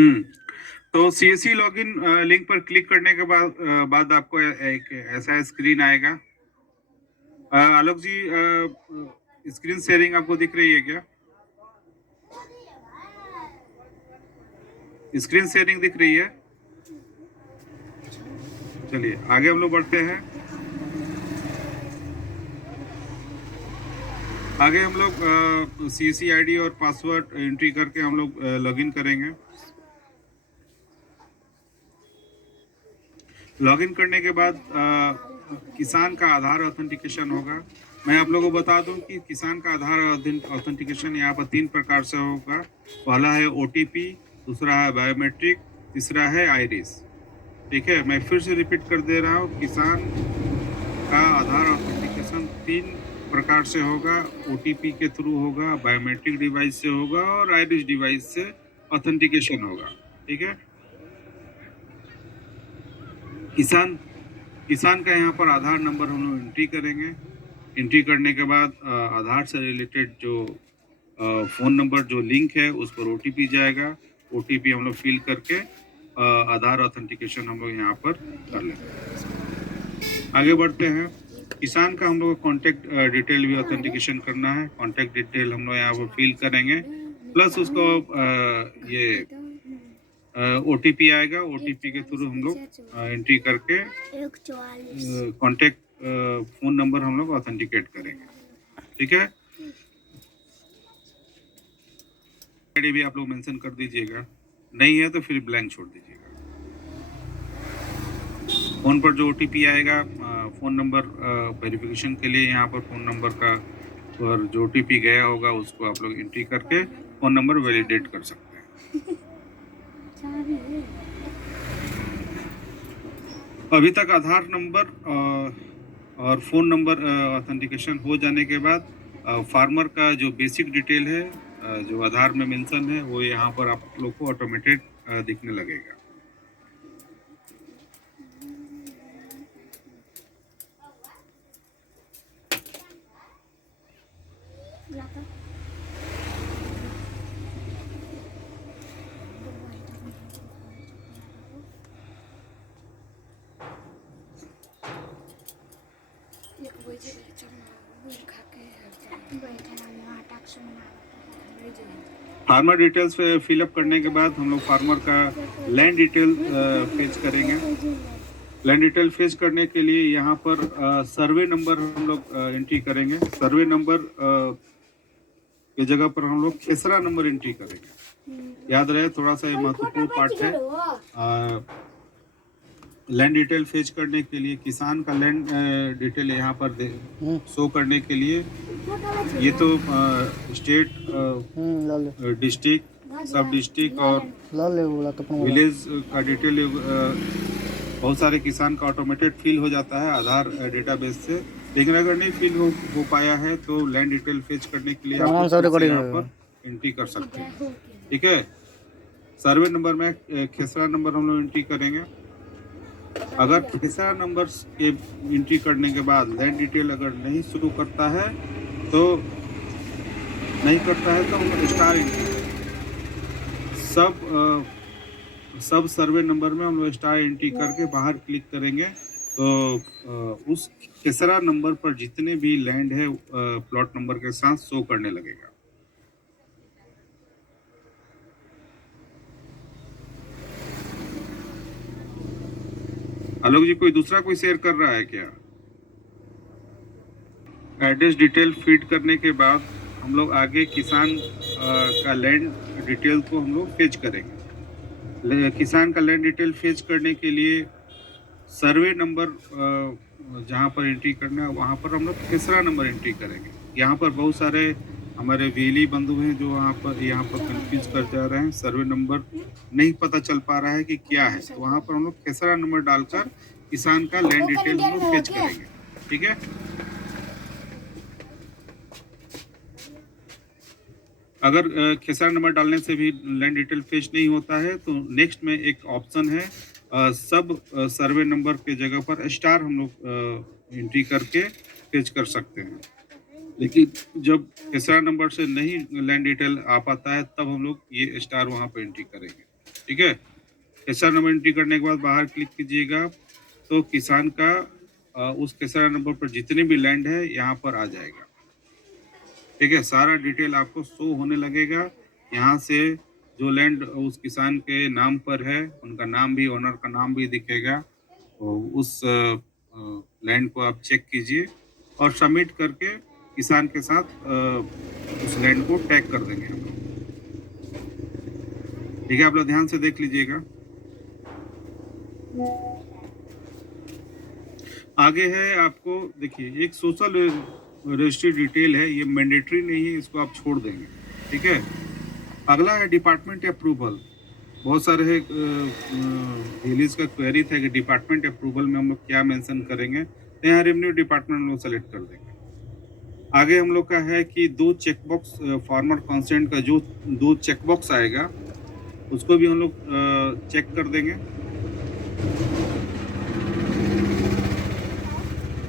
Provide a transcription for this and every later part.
हम्म। तो CSC login link पर click करने के बाद आपको एक ऐसा स्क्रीन आएगा। आलोक जी, स्क्रीन शेयरिंग आपको दिख रही है क्या? स्क्रीन शेयरिंग दिख रही है? चलिए आगे हम लोग बढ़ते हैं। आगे हम लोग सीएससी आईडी और पासवर्ड एंट्री करके हम लोग लॉगिन करेंगे। लॉगिन करने के बाद किसान का आधार ऑथेंटिकेशन होगा। मैं आप लोगों को बता दूं कि किसान का आधार ऑथेंटिकेशन यहाँ पर 3 प्रकार से होगा। पहला है ओटीपी, दूसरा है बायोमेट्रिक, तीसरा है आइरिस। ठीक है, मैं फिर से रिपीट कर दे रहा हूँ। किसान का आधार ऑथेंटिकेशन 3 प्रकार से होगा। ओटीपी के थ्रू होगा, बायोमेट्रिक डिवाइस से होगा और आइरिस डिवाइस से ऑथेंटिकेशन होगा। ठीक है, किसान का यहाँ पर आधार नंबर हम लोग एंट्री करेंगे। एंट्री करने के बाद आधार से रिलेटेड जो फ़ोन नंबर जो लिंक है उस पर ओटीपी जाएगा। ओटीपी हम लोग फिल करके आधार ऑथेंटिकेशन हम लोग यहाँ पर कर लेंगे। आगे बढ़ते हैं। किसान का हम लोग कॉन्टैक्ट डिटेल भी ऑथेंटिकेशन करना है। कॉन्टैक्ट डिटेल हम लोग यहाँ पर फिल करेंगे, प्लस उसको ये ओटीपी आएगा। ओटीपी के थ्रू हम लोग एंट्री करके कॉन्टैक्ट फ़ोन नंबर हम लोग ऑथेंटिकेट करेंगे। ठीक है, आईडी भी आप लोग मेंशन कर दीजिएगा, नहीं है तो फिर ब्लैंक छोड़ दीजिएगा। फ़ोन पर जो ओटीपी आएगा फ़ोन नंबर वेरिफिकेशन के लिए यहाँ पर फ़ोन नंबर का और जो ओटीपी गया होगा उसको आप लोग एंट्री करके फ़ोन नंबर वैलिडेट कर सकते हैं। अभी तक आधार नंबर और फ़ोन नंबर ऑथेंटिकेशन हो जाने के बाद फार्मर का जो बेसिक डिटेल है जो आधार में मेंशन है वो यहाँ पर आप लोग को ऑटोमेटेड दिखने लगेगा। फार्मर डिटेल्स फिलअप करने के बाद हम लोग फार्मर का लैंड डिटेल फेच करेंगे। लैंड डिटेल फेच करने के लिए यहाँ पर सर्वे नंबर हम लोग एंट्री करेंगे। सर्वे नंबर की जगह पर हम लोग खेसरा नंबर एंट्री करेंगे। याद रहे, थोड़ा सा महत्वपूर्ण पार्ट है। लैंड डिटेल फेच करने के लिए किसान का लैंड डिटेल यहाँ पर शो करने के लिए ये तो स्टेट, डिस्ट्रिक्ट, सब डिस्ट्रिक्ट और विलेज का डिटेल बहुत सारे किसान का ऑटोमेटेड फिल हो जाता है आधार डेटाबेस से। लेकिन अगर नहीं फिल हो पाया है तो लैंड डिटेल फेच करने के लिए आप यहाँ पर एंट्री कर सकते हैं। ठीक है, सर्वे नंबर में खेसरा नंबर हम लोग एंट्री करेंगे। अगर खेसरा नंबर के एंट्री करने के बाद लैंड डिटेल अगर नहीं शुरू करता है तो हम स्टार एंट्री सब सर्वे नंबर में हम लोग स्टार एंट्री करके बाहर क्लिक करेंगे तो उस खेसरा नंबर पर जितने भी लैंड है प्लॉट नंबर के साथ शो करने लगेगा। आलोक जी, कोई दूसरा कोई शेयर कर रहा है क्या? एड्रेस डिटेल फीड करने के बाद हम लोग आगे किसान का लैंड डिटेल को हम लोग फेच करेंगे। किसान का लैंड डिटेल फेच करने के लिए सर्वे नंबर जहाँ पर एंट्री करना है वहाँ पर हम लोग खेसरा नंबर एंट्री करेंगे। यहाँ पर बहुत सारे हमारे वेली बंधु हैं जो यहाँ पर कंफ्यूज कर जा रहे हैं। सर्वे नंबर नहीं पता चल पा रहा है कि क्या है, तो वहाँ पर हम लोग खेसरा नंबर डालकर किसान का लैंड डिटेल हम लोग फेच करेंगे। ठीक है, अगर खेसरा नंबर डालने से भी लैंड डिटेल फेच नहीं होता है तो नेक्स्ट में एक ऑप्शन है सब सर्वे नंबर के जगह पर स्टार हम लोग एंट्री करके फेच कर सकते हैं। लेकिन जब खेसरा नंबर से नहीं लैंड डिटेल आ पाता है तब हम लोग ये स्टार वहाँ पर एंट्री करेंगे। ठीक है। KSR नंबर एंट्री करने के बाद बाहर क्लिक कीजिएगा तो किसान का उस KSR नंबर पर जितने भी लैंड है यहाँ पर आ जाएगा। ठीक है, सारा डिटेल आपको शो होने लगेगा। यहाँ से जो लैंड उस किसान के नाम पर है, उनका नाम भी, ओनर का नाम भी दिखेगा। तो उस लैंड को आप चेक कीजिए और सबमिट करके किसान के साथ उस लैंड को टैग कर देंगे हम लोग। ठीक है, आप लोग ध्यान से देख लीजिएगा। आगे है आपको, देखिए एक सोशल रजिस्ट्री डिटेल है, ये मैंडेटरी नहीं है, इसको आप छोड़ देंगे। ठीक है, अगला है डिपार्टमेंट अप्रूवल। बहुत सारे है डेलीज का क्वेरी था कि डिपार्टमेंट अप्रूवल में हम लोग क्या मेंशन करेंगे, तो यहाँ रेवेन्यू डिपार्टमेंट हम लोग सेलेक्ट कर देंगे। आगे हम लोग का है कि 2 चेकबॉक्स, फार्मर कंसेंट का जो 2 चेकबॉक्स आएगा उसको भी हम लोग चेक कर देंगे।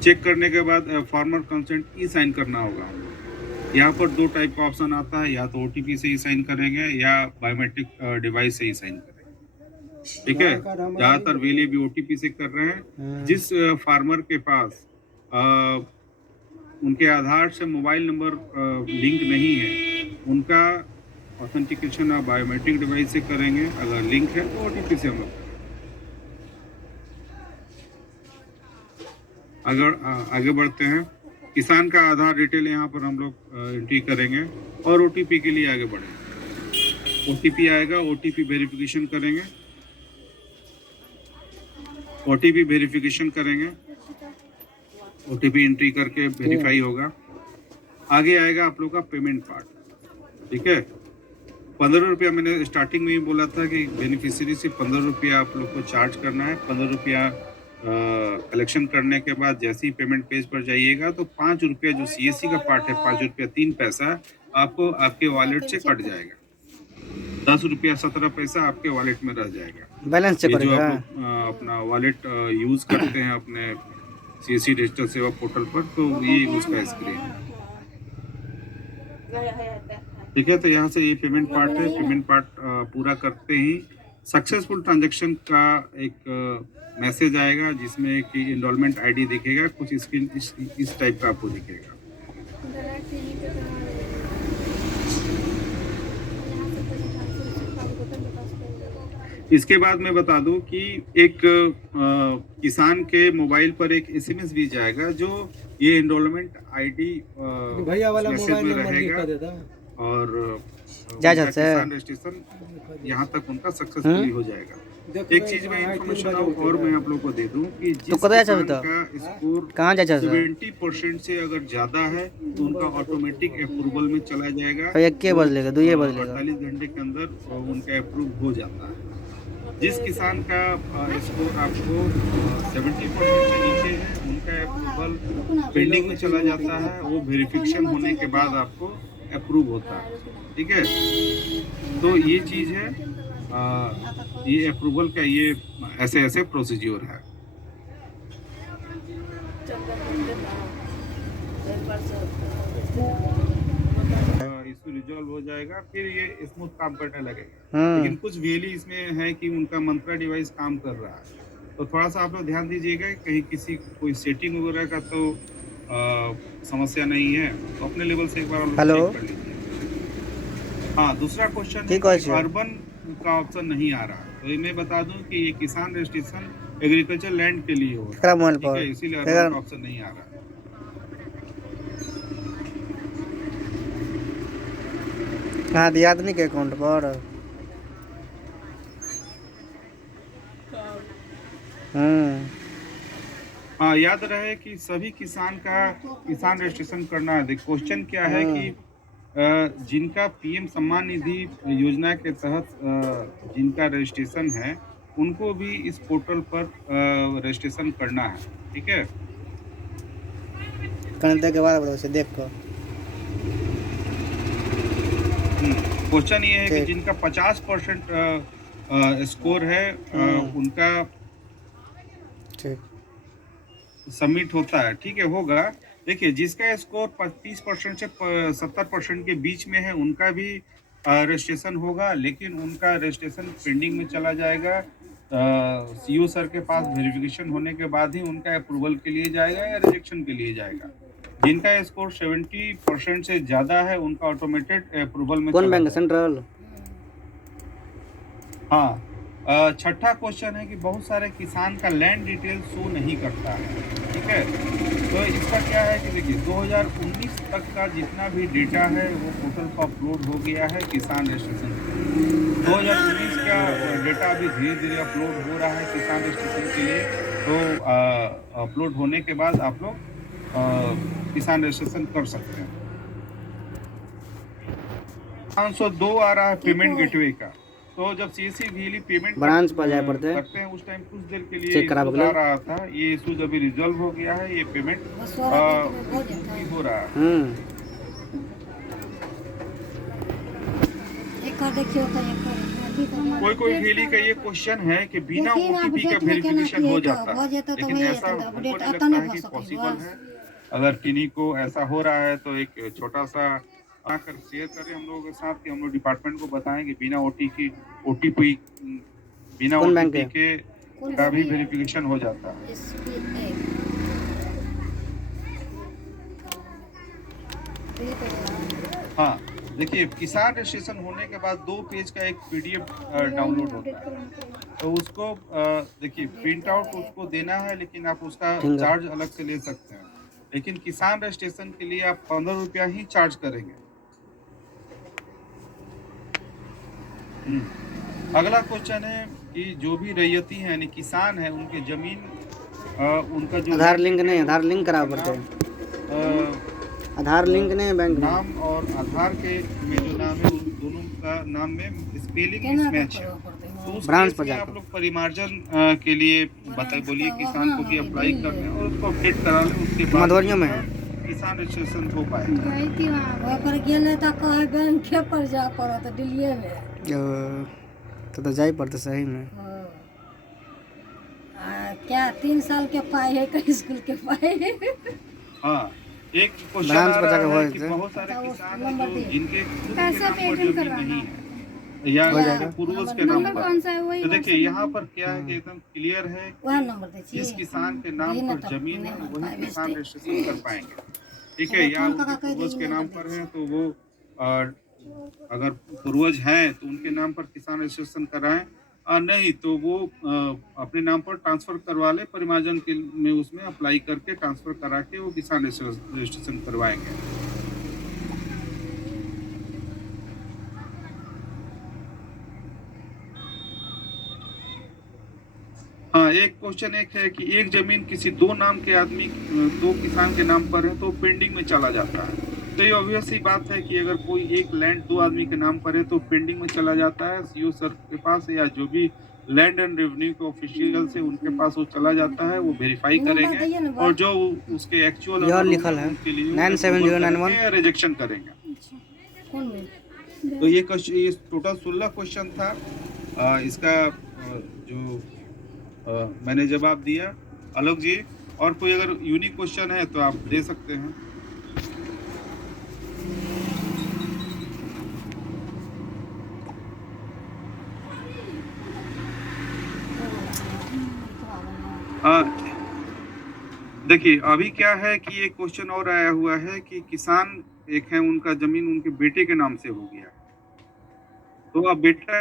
चेक करने के बाद फार्मर कंसेंट ई साइन करना होगा। यहाँ पर 2 टाइप का ऑप्शन आता है, या तो OTP से ही साइन करेंगे या बायोमेट्रिक डिवाइस से ही साइन करेंगे। ठीक है, ज़्यादातर वेले भी OTP से कर रहे हैं। जिस फार्मर के पास उनके आधार से मोबाइल नंबर लिंक नहीं है, उनका ऑथेंटिकेशन आप बायोमेट्रिक डिवाइस से करेंगे। अगर लिंक है तो OTP से हम लोग। अगर आगे बढ़ते हैं, किसान का आधार डिटेल यहाँ पर हम लोग एंट्री करेंगे और OTP के लिए आगे बढ़ेंगे। OTP आएगा, OTP वेरिफिकेशन करेंगे। OTP वेरिफिकेशन करेंगे, OTP एंट्री करके वेरीफाई होगा। आगे आएगा आप लोग का पेमेंट पार्ट। ठीक है, 15 रुपया मैंने स्टार्टिंग में ही बोला था कि बेनिफिशियरी से 15 रुपया आप लोग को चार्ज करना है। 15 रुपया कलेक्शन करने के बाद जैसे ही पेमेंट पेज पर जाइएगा तो 5 रुपया जो CSC का पार्ट है, 5 रुपया 3 पैसा आपको आपके वॉलेट से कट जाएगा। 10 रुपया 17 पैसा आपके वॉलेट में रह जाएगा। बैलेंस चेक जो करेगा। आप अपना वॉलेट यूज करते हैं अपने CSC डिजिटल सेवा पोर्टल पर, तो ये उसका स्क्रीन है। ठीक है, तो यहाँ से ये पेमेंट पार्ट है। पेमेंट पार्ट पूरा करते ही सक्सेसफुल ट्रांजैक्शन का एक मैसेज आएगा जिसमें कि इनरोलमेंट ID दिखेगा। कुछ स्क्रीन इस टाइप का आपको दिखेगा। इसके बाद मैं बता दूं कि एक किसान के मोबाइल पर एक SMS भी जाएगा जो ये इनरोलमेंट ID भैया वाला मोबाइल में नंबर रहेगा और किसान रजिस्ट्रेशन यहाँ तक उनका सक्सेसफुली हो जाएगा। एक चीज में इन्फॉर्मेशन और मैं आप लोग को दे दूं कि जिस किसान का स्कोर 70% से अगर ज्यादा है तो उनका ऑटोमेटिक अप्रूवल में चला जाएगा। 48 घंटे के अंदर उनका अप्रूव हो जाता है। जिस किसान का स्कोर आपको 70% से नीचे है, उनका अप्रूवल पेंडिंग में चला जाता है। वो वेरिफिकेशन होने के बाद आपको अप्रूव होता है। ठीक है, तो ये चीज़ है, ये अप्रूवल का ये ऐसे प्रोसीज्योर है। इसको रिजॉल्व हो जाएगा, फिर ये स्मूथ काम करने लगेगा। लेकिन कुछ वेली इसमें है कि उनका मंत्रा डिवाइस काम कर रहा है, तो थोड़ा सा आप लोग ध्यान दीजिएगा। कहीं किसी कोई सेटिंग वगैरह का तो समस्या नहीं है, तो अपने लेवल से एक बार चेक कर लीजिए। हाँ, दूसरा क्वेश्चन, अर्बन का ऑप्शन नहीं आ रहा है, तो ये मैं बता दूं कि ये किसान रजिस्ट्रेशन एग्रीकल्चर लैंड के लिए हो रहा है। ठीक है, इसीलिए अर्बन का ऑप्शन नहीं आ रहा है। हाँ, दिया आदमी के अकाउंट पर। हाँ, याद रहे कि सभी किसान रजिस्ट्रेशन करना है। देखिए क्वेश्चन क्या है कि जिनका PM सम्मान निधि योजना के तहत जिनका रजिस्ट्रेशन है, उनको भी इस पोर्टल पर रजिस्ट्रेशन करना है। ठीक है, करने के बाद उसे देख कर क्वेश्चन ये है कि जिनका 50% स्कोर है उनका सबमिट होता है। ठीक है, होगा। देखिए जिसका स्कोर 30% से 70% के बीच में है, उनका भी रजिस्ट्रेशन होगा, लेकिन उनका रजिस्ट्रेशन पेंडिंग में चला जाएगा। सीईओ सर के पास वेरिफिकेशन होने के बाद ही उनका अप्रूवल के लिए जाएगा या रिजेक्शन के लिए जाएगा। जिनका स्कोर 70% से ज़्यादा है उनका ऑटोमेटेड अप्रूवल में कौन बैंक सेंट्रल? हाँ। छठा क्वेश्चन है कि बहुत सारे किसान का लैंड डिटेल शो नहीं करता है, ठीक है। तो इसका क्या है कि देखिए 2019 तक का जितना भी डेटा है वो पोर्टल पर अपलोड हो गया है किसान रजिस्ट्रेशन। 2019 का डेटा अभी धीरे धीरे अपलोड हो रहा है किसान रजिस्ट्रेशन के लिए। तो अपलोड होने के बाद आप लोग किसान रजिस्ट्रेशन कर सकते हैं। 502 आ रहा है पेमेंट गेटवे का। तो जब सीएससी व्हीली पेमेंट ब्रांच पर जाए पड़ते हैं, करते हैं उस टाइम कुछ देर के लिए चेक करा इशू आ रहा था। ये इशू अभी रिजॉल्व हो गया है, ये पेमेंट हो रहा है। कोई व्हीली का ये क्वेश्चन है कि बिना ओटीपी का वेरिफिकेशन हो जाता है, लेकिन ऐसा हमको नहीं लगता है कि पॉसिबल है। अगर किन्हीं को ऐसा हो रहा है तो एक छोटा सा आकर शेयर करें हम लोगों के साथ कि हम लोग डिपार्टमेंट को बताएं कि बिना ओटीपी के का भी वेरिफिकेशन हो जाता है। हाँ, देखिए किसान रजिस्ट्रेशन होने के बाद 2 पेज का एक पीडीएफ डाउनलोड होता है। तो उसको देखिए प्रिंट आउट उसको देना है, लेकिन आप उसका चार्ज अलग से ले सकते हैं। लेकिन किसान रजिस्ट्रेशन के लिए आप 15 रुपया ही चार्ज करेंगे। अगला क्वेश्चन है कि जो भी रैयती है यानी किसान है उनके जमीन उनका जो आधार लिंक नहीं, आधार लिंक करा पड़ते हैं। आधार लिंक नहीं बैंक नाम और आधार के में जो नाम है उन दोनों का नाम में स्पेलिंग मिसमैच है। तो उस ब्रांच केस में आप लोग परिमार्जन के लिए बोलिए किसान को कि अप्लाई कर लें और उसको अपडेट करा लें। उसके बाद मधुबनियों में किसान रजिस्ट्रेशन हो पाएगा। तो जाई पड़ते सही में। क्या 3 साल के पाए है कई स्कूल के पाए? हाँ, एक क्वेश्चन आ रहा है कि बहुत सारे किसान हैं जो जिनके खुद के नाम पर जमीन नहीं है या पूर्वज के नाम पर। तो देखिए यहाँ पर क्या है कि एकदम क्लियर है, जिस किसान के नाम पर जमीन है वही किसान रजिस्ट्रेशन कर पाएंगे, ठीक है। या उनके पूर्वज के नाम पर है तो वो अगर पूर्वज हैं तो उनके नाम पर किसान रजिस्ट्रेशन कराएं, नहीं तो वो अपने नाम पर ट्रांसफ़र करवा ले परिमार्जन के में उसमें अप्लाई करके ट्रांसफ़र करा के वो किसान रजिस्ट्रेशन करवाएंगे। हाँ, एक क्वेश्चन है कि एक जमीन किसी 2 नाम के आदमी 2 किसान के नाम पर है तो पेंडिंग में चला जाता है। तो ये ऑब्वियस सी बात है कि अगर कोई एक लैंड 2 आदमी के नाम पर है तो पेंडिंग में चला जाता है। सीईओ सर के पास या जो भी लैंड एंड रेवेन्यू के ऑफिशियल से उनके पास वो चला जाता है, वो वेरीफाई करेंगे और जो उसके एक्चुअल लिखल है 97091 रिजेक्शन करेंगे। तो ये टोटल 16 क्वेश्चन था। इसका जो मैंने जवाब दिया। आलोक जी, और कोई अगर यूनिक क्वेश्चन है तो आप दे सकते हैं। देखिए अभी क्या है कि एक क्वेश्चन और आया हुआ है कि किसान एक है उनका जमीन उनके बेटे के नाम से हो गया, तो अब बेटा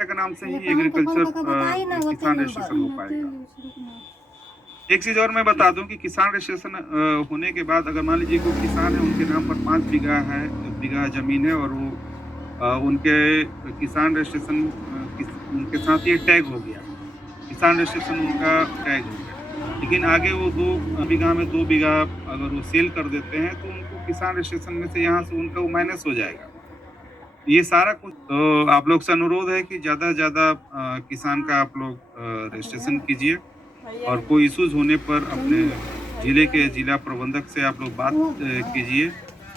के नाम से ही एग्रीकल्चर किसान रजिस्ट्रेशन हो पाएगा। एक चीज़ और मैं बता दूं कि किसान रजिस्ट्रेशन होने के बाद अगर मान लीजिए कोई किसान है उनके नाम पर 5 बीघा ज़मीन है और वो उनके किसान रजिस्ट्रेशन उनके साथ ये टैग हो गया, किसान रजिस्ट्रेशन उनका टैग हो गया, लेकिन आगे वो 2 बीघा में 2 बीघा अगर वो सेल कर देते हैं तो उनको किसान रजिस्ट्रेशन में से यहाँ से उनका वो माइनस हो जाएगा। ये सारा कुछ तो आप लोग से अनुरोध है कि ज़्यादा से ज़्यादा किसान का आप लोग रजिस्ट्रेशन कीजिए और कोई इश्यूज होने पर अपने ज़िले के जिला प्रबंधक से आप लोग बात कीजिए,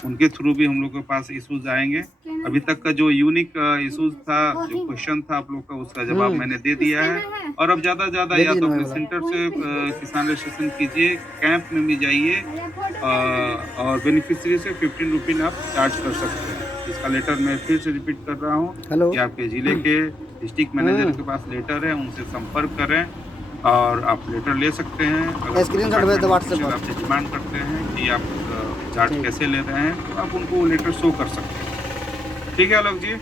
उनके थ्रू भी हम लोग के पास इश्यूज आएंगे। अभी तक का जो यूनिक इश्यूज था, जो क्वेश्चन था आप लोग का, उसका जवाब मैंने दे दिया है। और अब ज़्यादा से ज़्यादा या तो अपने सेंटर से किसान रजिस्ट्रेशन कीजिए, कैंप में भी जाइए और बेनिफिशियरी से 15 रुपये आप चार्ज कर सकते हैं। इसका लेटर मैं फिर से रिपीट कर रहा हूँ हेलो। कि आपके ज़िले के डिस्ट्रिक्ट मैनेजर के पास लेटर है, उनसे संपर्क करें और आप लेटर ले सकते हैं। अगर स्क्रीनशॉट भेज दो व्हाट्सएप पर। आपसे डिमांड करते हैं कि आप चार्ज ठीक। कैसे ले रहे हैं, तो आप उनको वो लेटर शो कर सकते हैं। ठीक है आलोक जी?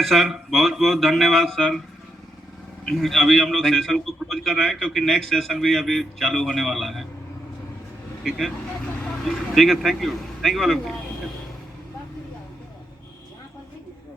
सर बहुत बहुत धन्यवाद सर। अभी हम लोग Thank सेशन को क्लोज कर रहे हैं क्योंकि नेक्स्ट सेशन भी अभी चालू होने वाला है। ठीक है। ठीक है, थैंक यू आलोक जी।